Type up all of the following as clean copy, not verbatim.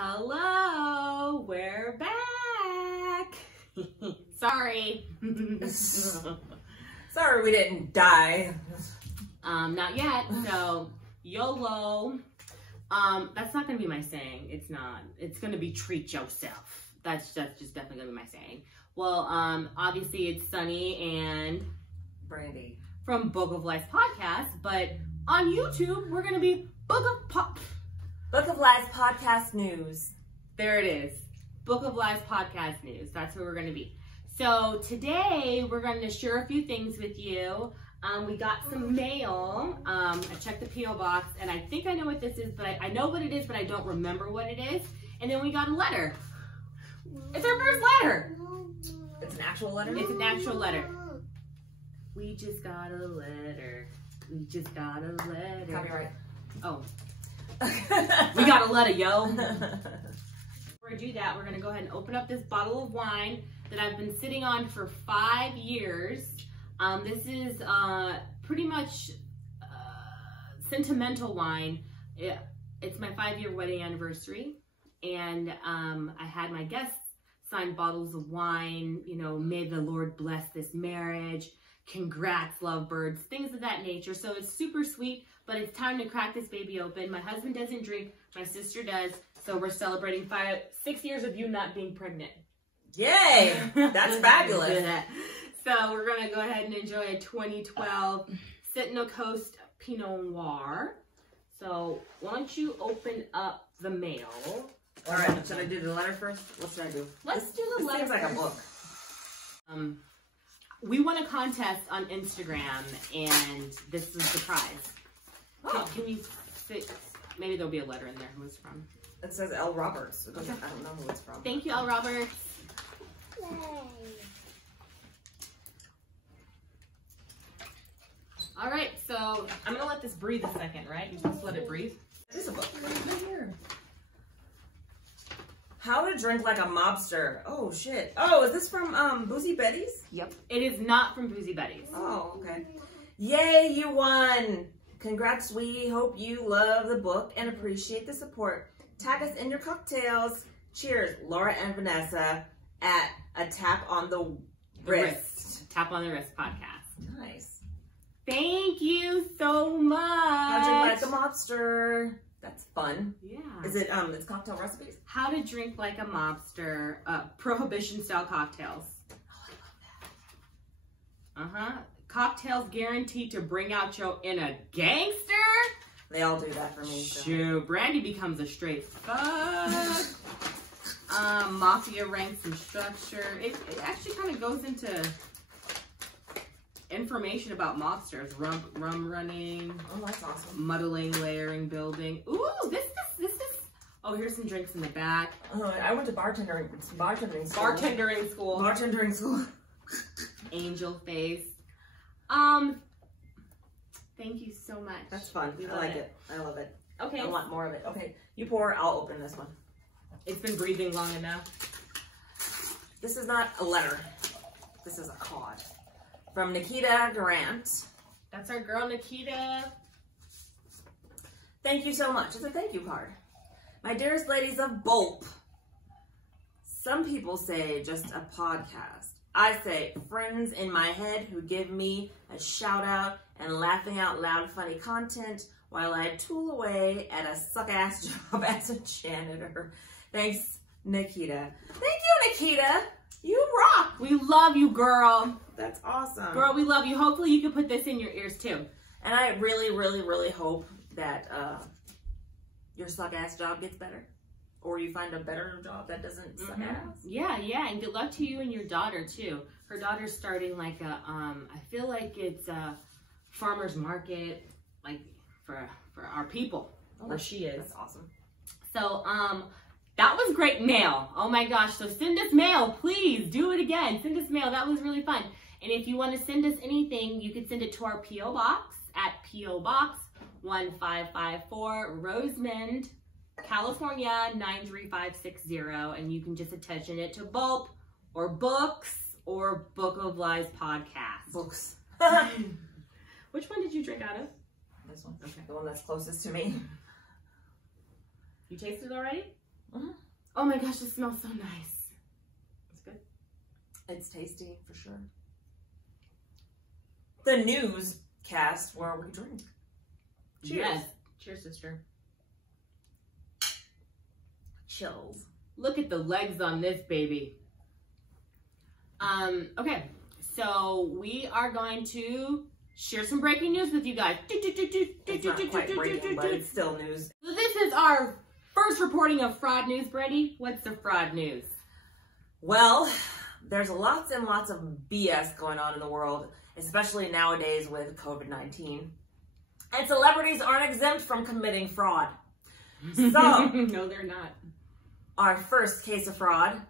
Hello, we're back. Sorry. Sorry we didn't die. Not yet, so YOLO. That's not gonna be my saying. It's not. It's gonna be treat yourself. That's just definitely gonna be my saying. Well, obviously it's Sunny and Brandy from Book of Life podcast, but on YouTube we're gonna be Book of Life podcast news. There it is. Book of Life podcast news. That's where we're gonna be. So today we're gonna share a few things with you. We got some mail. I checked the P.O. box and I think I know what this is, but I know what it is, but I don't remember what it is. And then we got a letter. It's our first letter. It's an actual letter? It's an actual letter. We just got a letter. We just got a letter. Copyright. Oh. We got a letter, yo. Before I do that, we're gonna go ahead and open up this bottle of wine that I've been sitting on for 5 years. This is pretty much sentimental wine. It's my 5-year wedding anniversary, and I had my guests sign bottles of wine, you know, may the Lord bless this marriage, congrats lovebirds, things of that nature. So it's super sweet, but it's time to crack this baby open. My husband doesn't drink, my sister does, so we're celebrating 6 years of you not being pregnant. Yay! That's fabulous. So we're gonna go ahead and enjoy a 2012 Sentinel Coast Pinot Noir. So why don't you open up the mail? All right, should I do the letter first? What should I do? Let's do the letter. Seems like a book. We won a contest on Instagram, and this is the prize. Oh. Can you fit? Maybe there'll be a letter in there. Who it's from? It says L. Roberts. Okay. I don't know who it's from. Thank you, L. Roberts. All right, so I'm gonna let this breathe a second, right? You just let it breathe. It is a book. What is it here? How to drink like a mobster. Oh shit. Oh, is this from Boozy Betty's? Yep. It is not from Boozy Betty's. Oh, okay. Yay, you won! Congrats, we hope you love the book and appreciate the support. Tag us in your cocktails. Cheers, Laura and Vanessa at A Tap on the Wrist. Tap on the Wrist podcast. Nice. Thank you so much. How to drink like a mobster. That's fun. Yeah. Is it, it's cocktail recipes? How to drink like a mobster, prohibition style cocktails. Oh, I love that. Uh-huh. Cocktails guaranteed to bring out your inner gangster. They all do that for me. So. Shoot, Brandy becomes a straight fuck. Mafia ranks and structure. It actually kind of goes into information about mobsters. Rum running. Oh, that's awesome. Muddling, layering, building. Ooh, this is. Oh, here's some drinks in the back. Oh, I went to bartendering school. Bartendering school. Angel face. Thank you so much. That's fun. I like it. I love it. Okay. I want more of it. Okay, you pour. I'll open this one. It's been breathing long enough. This is not a letter. This is a card from Nikita Grant. That's our girl, Nikita. Thank you so much. It's a thank you card. My dearest ladies of Bolp. Some people say just a podcast. I say friends in my head who give me a shout out and laughing out loud funny content while I tool away at a suck-ass job as a janitor. Thanks, Nikita. Thank you, Nikita. You rock. We love you, girl. That's awesome. Girl, we love you. Hopefully you can put this in your ears too. And I really, really, really hope that your suck-ass job gets better. Or you find a better job that doesn't suck ass. Yeah, and good luck to you and your daughter too. Her daughter's starting like a, I feel like it's a farmer's market, like for our people, where she is. That's awesome. So, that was great mail. Oh my gosh. So send us mail, please. Do it again. Send us mail. That was really fun. And if you want to send us anything, you can send it to our P.O. Box at P.O. Box 1554 Rosemond, California 93560. And you can just attention it to Bolp or Books or Book of Lies podcast. Books. Which one did you drink out of? This one. Okay. The one that's closest to me. You tasted it already? Mm-hmm. Oh my gosh, it smells so nice. It's good. It's tasty for sure. The newscast where we drink. Cheers. Yes. Cheers, sister. Chills. Look at the legs on this baby. Okay, so we are going to share some breaking news with you guys. It's not quite breaking, but it's still news. So this is our first reporting of fraud news, Brady. What's the fraud news? Well, there's lots and lots of BS going on in the world, especially nowadays with COVID-19. And celebrities aren't exempt from committing fraud. So, no, they're not. Our first case of fraud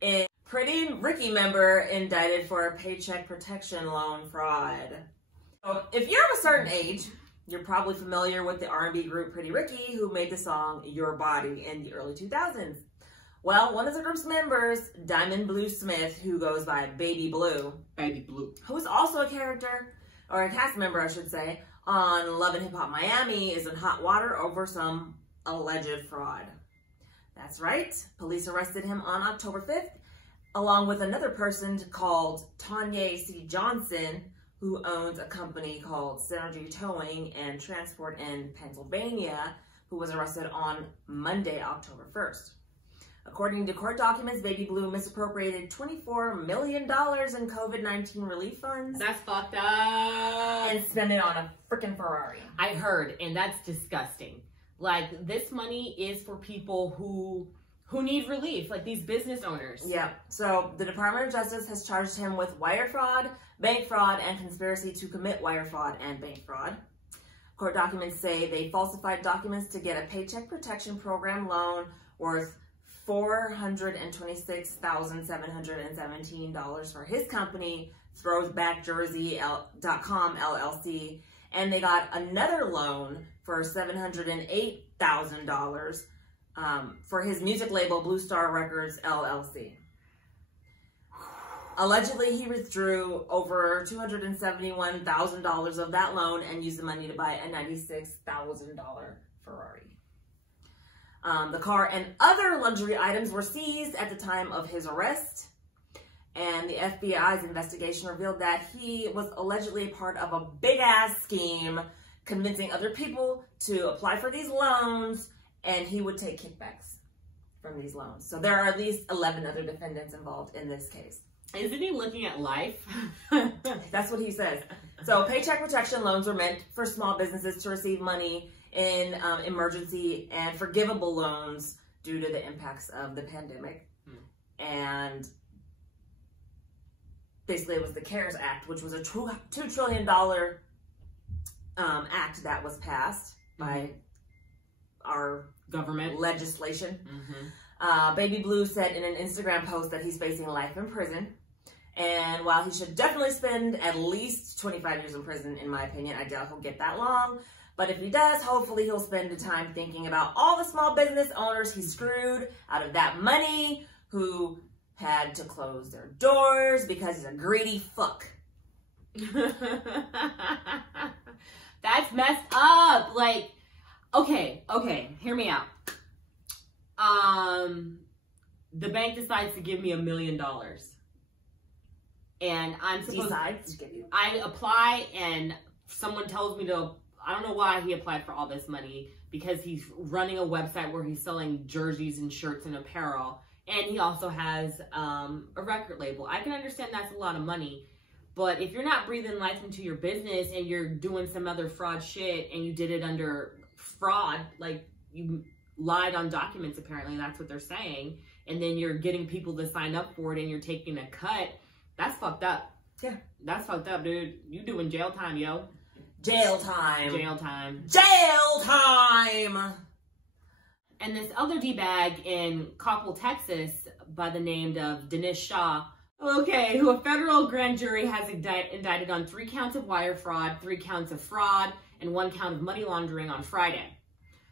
is Pretty Ricky member indicted for a Paycheck Protection loan fraud. So if you're of a certain age, you're probably familiar with the R&B group Pretty Ricky, who made the song Your Body in the early 2000s. Well, one of the group's members, Diamond Blue Smith, who goes by Baby Blue, who is also a character, or a cast member, I should say, on Love and Hip Hop Miami, is in hot water over some alleged fraud. That's right. Police arrested him on October 5th, along with another person called Tonye C. Johnson, who owns a company called Synergy Towing and Transport in Pennsylvania, who was arrested on Monday, October 1st. According to court documents, Baby Blue misappropriated $24 million in COVID-19 relief funds. That's fucked up. And spent it on a freaking Ferrari. I heard, and that's disgusting. Like, this money is for people who need relief, like these business owners. Yeah. So the Department of Justice has charged him with wire fraud, bank fraud, and conspiracy to commit wire fraud and bank fraud. Court documents say they falsified documents to get a Paycheck Protection Program loan worth $426,717 for his company, throwbackjersey.com LLC, and they got another loan for $708,000 for his music label, Blue Star Records LLC. Allegedly, he withdrew over $271,000 of that loan and used the money to buy a $96,000 Ferrari. The car and other luxury items were seized at the time of his arrest, and the FBI's investigation revealed that he was allegedly a part of a big-ass scheme convincing other people to apply for these loans, and he would take kickbacks from these loans. So there are at least 11 other defendants involved in this case. Isn't he looking at life? That's what he says. So Paycheck Protection loans were meant for small businesses to receive money in emergency and forgivable loans due to the impacts of the pandemic. And basically it was the CARES Act, which was a $2 trillion act that was passed by our government legislation. Baby Blue said in an Instagram post that he's facing life in prison. And while he should definitely spend at least 25 years in prison, in my opinion, I doubt he'll get that long. But if he does, hopefully he'll spend the time thinking about all the small business owners he screwed out of that money, who had to close their doors because he's a greedy fuck. That's messed up. Like, okay, hear me out. The bank decides to give me $1 million. And I'm supposed Decides to give you. I apply and someone tells me to, I don't know why he applied for all this money, because he's running a website where he's selling jerseys and shirts and apparel. And he also has a record label. I can understand that's a lot of money. But if you're not breathing life into your business and you're doing some other fraud shit and you did it under fraud, like you lied on documents, apparently that's what they're saying, and then you're getting people to sign up for it and you're taking a cut, that's fucked up. Yeah. That's fucked up, dude. You doing jail time, yo. Jail time. Jail time. Jail time! And this other D-bag in Coppell, Texas, by the name of Dinesh Shah, who a federal grand jury has indicted on 3 counts of wire fraud, 3 counts of fraud, and 1 count of money laundering on Friday.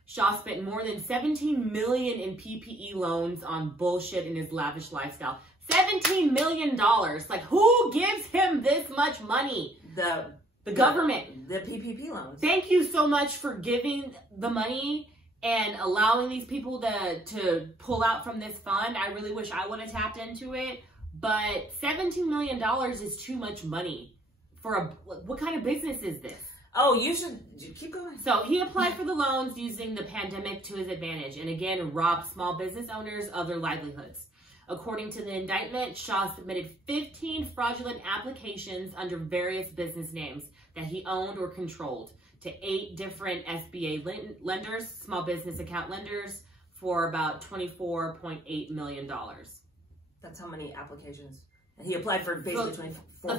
Shah spent more than $17 million in PPE loans on bullshit in his lavish lifestyle. $17 million. Like, who gives him this much money? The government. The PPP loans. Thank you so much for giving the money and allowing these people to pull out from this fund. I really wish I would have tapped into it, but $17 million is too much money for what kind of business is this? Oh, you should keep going. So he applied for the loans using the pandemic to his advantage and again robbed small business owners of their livelihoods. According to the indictment, Shaw submitted 15 fraudulent applications under various business names that he owned or controlled to 8 different SBA lenders, small business account lenders, for about $24.8 million. That's how many applications. And he applied for basically 24.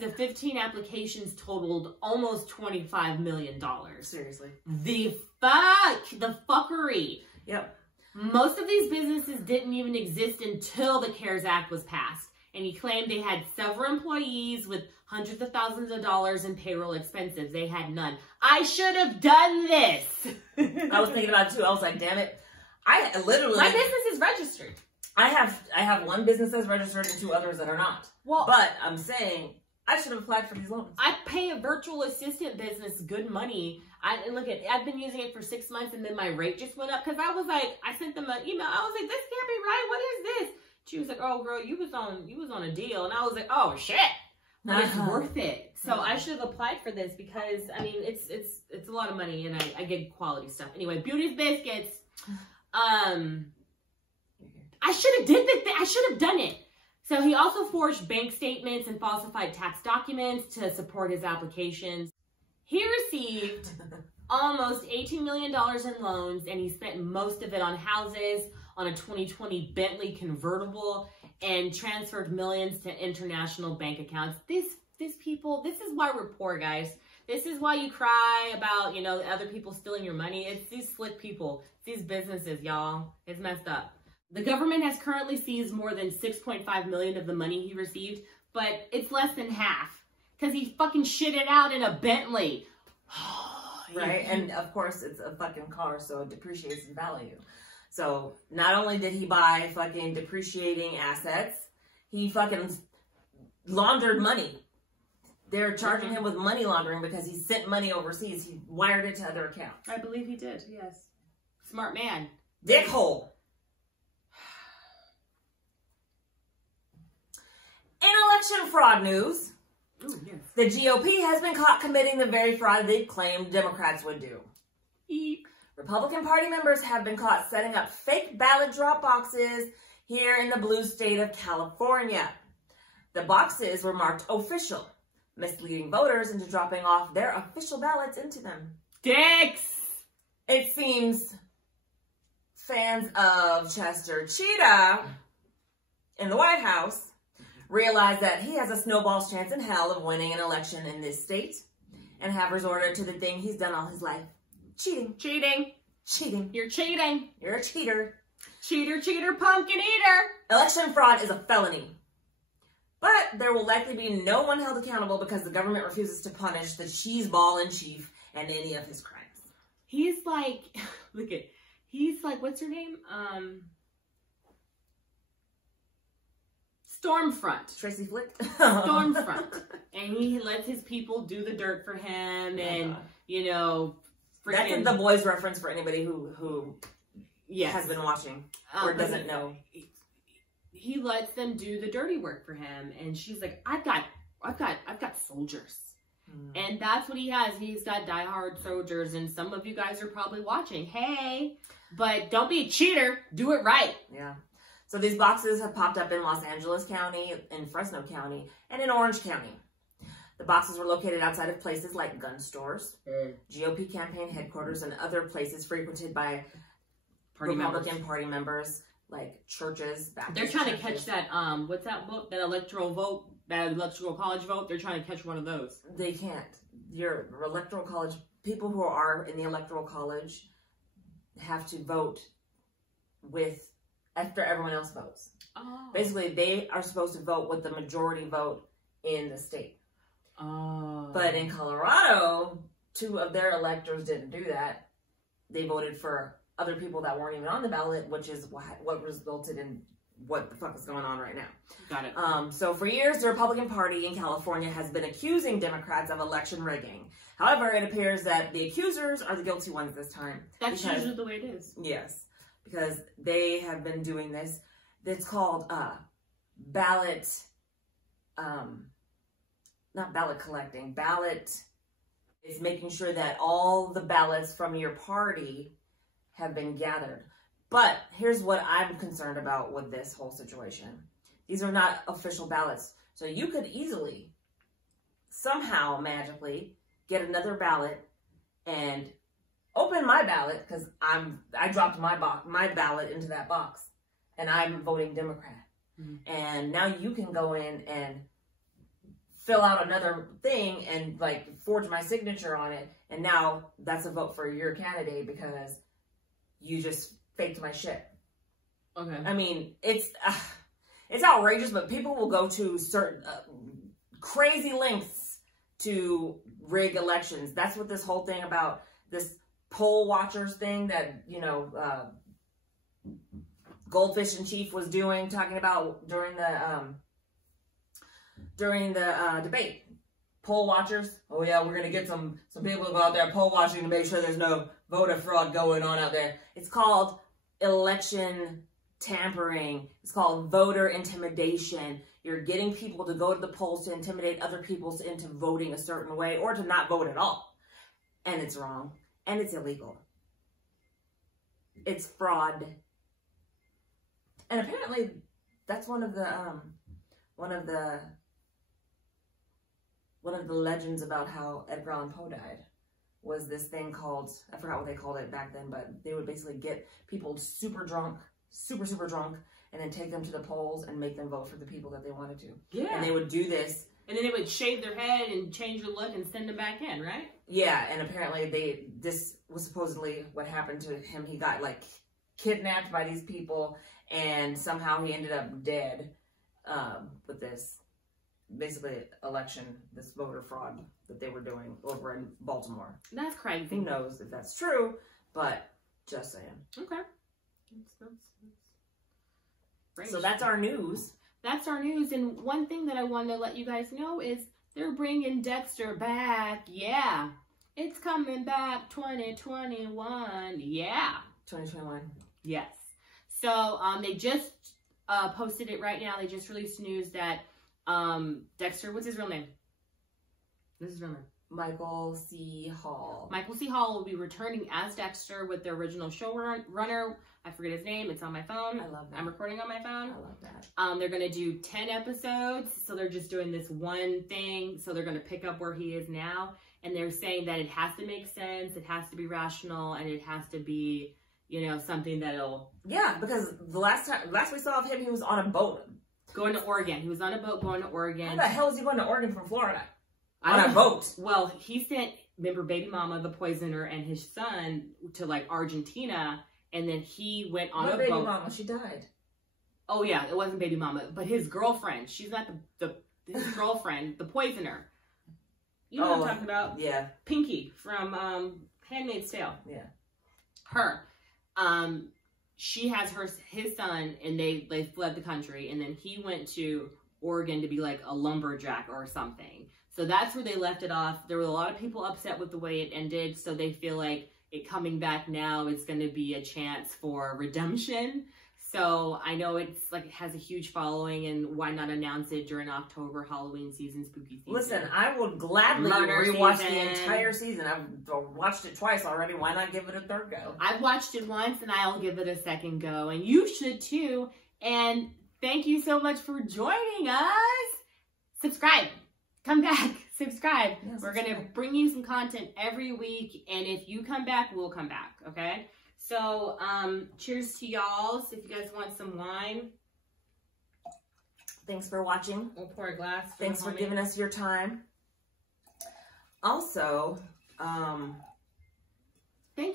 The 15 applications totaled almost $25 million. Seriously. The fuckery. Yep. Most of these businesses didn't even exist until the CARES Act was passed. And he claimed they had several employees with hundreds of thousands of dollars in payroll expenses. They had none. I should have done this. I was thinking about it too. I was like, damn it. My business is registered. I have one business that's registered and 2 others that are not. Well, but I'm saying I should have applied for these loans. I pay a virtual assistant business good money. I've been using it for 6 months and then my rate just went up because I was like, I sent them an email. I was like, this can't be right. What is this? She was like, oh girl, you was on a deal. And I was like, oh shit. But it's worth it. So I should have applied for this because I mean it's a lot of money and I get quality stuff. Anyway, Beauty's Biscuits. I should have did this. I should have done it. So he also forged bank statements and falsified tax documents to support his applications. He received almost $18 million in loans, and he spent most of it on houses, on a 2020 Bentley convertible, and transferred millions to international bank accounts. These people, this is why we're poor, guys. This is why you cry about, other people stealing your money. It's these slick people, these businesses, y'all. It's messed up. The government has currently seized more than $6.5 million of the money he received, but it's less than half because he fucking shit it out in a Bentley. Right, and of course it's a fucking car, so it depreciates in value. So not only did he buy fucking depreciating assets, he fucking laundered money. They're charging him with money laundering because he sent money overseas. He wired it to other accounts. I believe he did, yes. Smart man. Dickhole. In election fraud news, the GOP has been caught committing the very fraud they claimed Democrats would do. Republican Party members have been caught setting up fake ballot drop boxes here in the blue state of California. The boxes were marked official, misleading voters into dropping off their official ballots into them. Dicks! It seems fans of Chester Cheetah in the White House realize that he has a snowball's chance in hell of winning an election in this state and have resorted to the thing he's done all his life. Cheating. Cheating. Cheating. You're cheating. You're a cheater. Cheater, cheater, pumpkin eater. Election fraud is a felony. But there will likely be no one held accountable because the government refuses to punish the cheeseball in chief and any of his crimes. He's like, he's like, what's her name? Stormfront. Tracy Flick? Stormfront. And he lets his people do the dirt for him and, freaking... That's the boys reference for anybody who has been watching or doesn't know. He lets them do the dirty work for him. And she's like, I've got soldiers. And that's what he has. He's got diehard soldiers. And some of you guys are probably watching. Hey, but don't be a cheater. Do it right. Yeah. So these boxes have popped up in Los Angeles County, in Fresno County, and in Orange County. The boxes were located outside of places like gun stores, GOP campaign headquarters, and other places frequented by Republican Party members, like churches. They're trying to catch that, what's that vote? That electoral college vote? They're trying to catch one of those. They can't. Your electoral college, people who are in the electoral college have to vote after everyone else votes. Oh. Basically, they are supposed to vote with the majority vote in the state. Oh. But in Colorado, 2 of their electors didn't do that. They voted for other people that weren't even on the ballot, which is what resulted in what the fuck is going on right now. Got it. So for years, the Republican Party in California has been accusing Democrats of election rigging. However, it appears that the accusers are the guilty ones this time. That's usually the way it is. Yes, because they have been doing this. It's called ballot, not ballot collecting. Ballot is making sure that all the ballots from your party have been gathered. But here's what I'm concerned about with this whole situation. These are not official ballots. So you could easily, somehow, magically, get another ballot and open my ballot, because I dropped my ballot into that box, and I'm voting Democrat. Mm-hmm. And now you can go in and fill out another thing and like forge my signature on it, and now that's a vote for your candidate because you just faked my shit. Okay. I mean, it's outrageous, but people will go to certain crazy lengths to rig elections. That's what this whole thing about this poll watchers thing that, you know, Goldfish and Chief was talking about during the debate. Poll watchers. Oh yeah, we're gonna get some people to go out there poll watching to make sure there's no voter fraud going on out there. It's called election tampering. It's called voter intimidation. You're getting people to go to the polls to intimidate other people into voting a certain way or to not vote at all. And it's wrong. And it's illegal. It's fraud. And apparently that's one of the legends about how Edgar Allan Poe died. Was this thing called, I forgot what they called it back then, but they would basically get people super drunk, super drunk, and then take them to the polls and make them vote for the people that they wanted to. Yeah. And they would do this. And then they would shave their head and change their look and send them back in, right? Yeah, and apparently this was supposedly what happened to him. He got like kidnapped by these people, and somehow he ended up dead with this basically election, this voter fraud that they were doing over in Baltimore. That's crazy. Who knows if that's true, but just saying. Okay. So that's our news. That's our news. And one thing that I wanted to let you guys know is they're bringing Dexter back. Yeah. It's coming back 2021. Yeah. 2021. Yes. So they just posted it right now. They just released news that Dexter, what's his real name? What's his real name? Michael C. Hall. Michael C. Hall will be returning as Dexter with the original showrunner. I forget his name. It's on my phone. I love that. I'm recording on my phone. I love that. They're going to do 10 episodes. So they're just doing this one thing. So they're going to pick up where he is now. And they're saying that it has to make sense. It has to be rational. And it has to be, you know, something that'll... Yeah, because the last we saw of him, he was on a boat. Going to Oregon. He was on a boat going to Oregon. How the hell is he going to Oregon from Florida? On a boat. Well, he sent, remember, baby mama, the poisoner, and his son to like Argentina, and then he went on a boat. Baby mama, she died. Oh yeah, it wasn't baby mama, but his girlfriend. She's not his girlfriend, the poisoner. You know what I'm talking about? Yeah. Pinky from Handmaid's Tale. Yeah. Her. She has his son, and they fled the country, and then he went to Oregon to be like a lumberjack or something. So that's where they left it off. There were a lot of people upset with the way it ended, so they feel like it coming back now is going to be a chance for redemption. So I know it's like it has a huge following, and why not announce it during October, Halloween season, spooky season? Listen, I would gladly rewatch the entire season. I've watched it twice already. Why not give it a third go? I've watched it once, and I'll give it a second go, and you should too. And thank you so much for joining us. Subscribe. Come back. Subscribe. Yeah, We're going to bring you some content every week, and if you come back, we'll come back, okay? So, cheers to y'all. So if you guys want some wine. Thanks for watching. We'll pour a glass. Thanks for giving us your time. Also, thank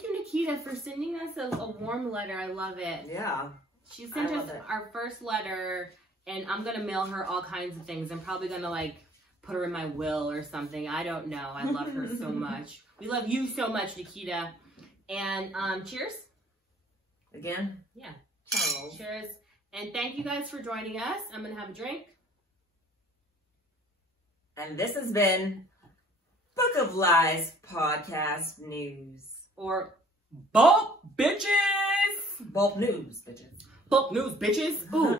you, Nikita, for sending us a warm letter. I love it. Yeah. She sent us our first letter, and I'm going to mail her all kinds of things. I'm probably going to, like, put her in my will or something. I don't know. I love her so much. We love you so much, Nikita. And cheers. Again? Yeah. Charles. Cheers. And thank you guys for joining us. I'm going to have a drink. And this has been Book of Lies Podcast News. Or Bolp Bitches. Bolp News, bitches. Bolp News, bitches. Ooh.